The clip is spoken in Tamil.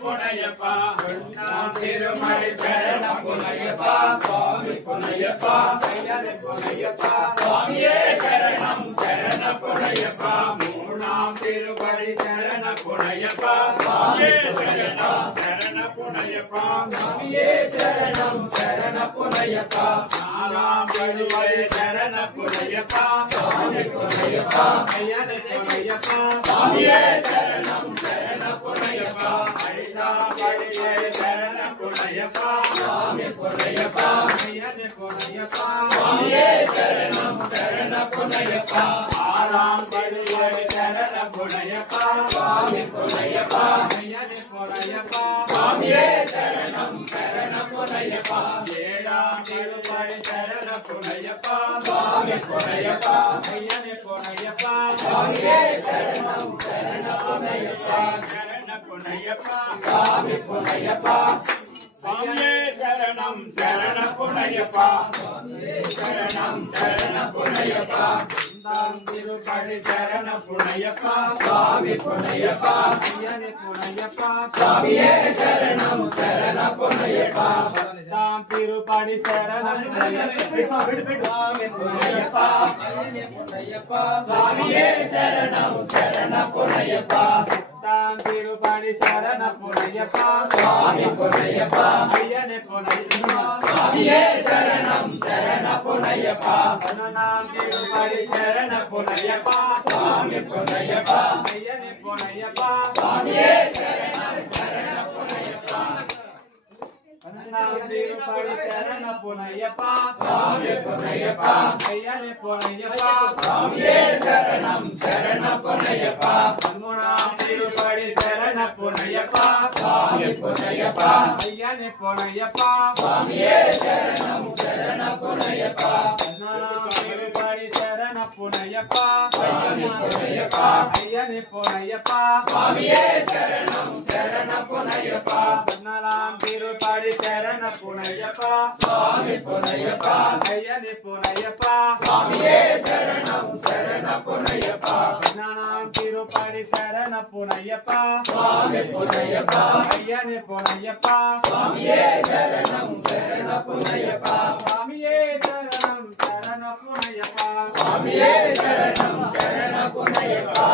புனையப்பா திருமலை சரண புனையப்பா சுவாமி புனையப்பா புனையப்பா சுவாமியே சரணம் சரண புனையப்பா மூணாம் திருப்படி சரண புனையப்பா சுவாமியே சரணம் சரண புனையப்பா சுவாமியே சரணம் சரண புனையப்பா நாலாம் திருப்படி சரண புனையப்பா சுவாமி புனையப்பா ஐயனே புனையப்பா சுவாமியே சரணம் சரண புனையப்பா ஐந்தாம் படியே சரண புனையப்பா சுவாமி புனையப்பா ஐயனே புனையப்பா சுவாமியே சரணம் சரண புனையப்பா ஆறாம் படியே சரண புனையப்பா சுவாமி புனையப்பா ஐயனே புனையப்பா சுவாமியே சரணம் சரண புனையப்பா ஏழாம் படியே சரண புனையப்பா சுவாமி புனையப்பா ஐயனே புனையப்பா சுவாமியே சரணம் சரண புனையப்பா சரண புனையப்பா சுவாமி புனையப்பா சுவாமியே சரணம் சரண புனையப்பா சுவாமியே சரணம் சரண புனையப்பா திருப்படி சரண புனையப்பா சுவாமி புனையப்பா ஐயனே புனையப்பா சுவாமியே சரணம் சரண புனையப்பா தாம் திருப்படி சரண புனையப்பா ஐயனே புனையப்பா சுவாமியே சரணம் சரண புனையப்பா தாம் திருப்படி சரண புனையப்பா சுவாமி புனையப்பா ஐயனே புனையப்பா சுவாமியே சரணம் சரண புனையப்பா நாம் திருப்படி சரண புனையப்பா சுவாமி புனையப்பா ஐயனே புனையப்பா சுவாமியே சரணம் சரண புனையப்பா நாம் திருப்படி சரண புனையப்பா சுவாமி புனையப்பா ஐயனே புனையப்பா சுவாமியே சரணம் சரண புனையப்பா நாம் திருப்படி சரண புனையப்பா சுவாமி புனையப்பா ஐயனே புனையப்பா சுவாமியே சரணம் சரண புனையப்பா நாம் திருப்படி சரண புனையப்பா சுவாமி புனையப்பா ஐயனே புனையப்பா சுவாமியே சரணம் சரண புனையப்பா நாம் திருப்படி சரண புனையப்பா சுவாமி புனையப்பா ஐயனே புனையப்பா சுவாமியே சரணம் சரண புனையப்பா நாம் திருப்படி சரண புனையப்பா சுவாமி புனையப்பா ஐயனே புனையப்பா சுவாமியே சரணம் சரண புனையப்பா சுவாமியே சரணம் சரண புனையப்பா சுவாமியே சரணம் சரண புனையப்பா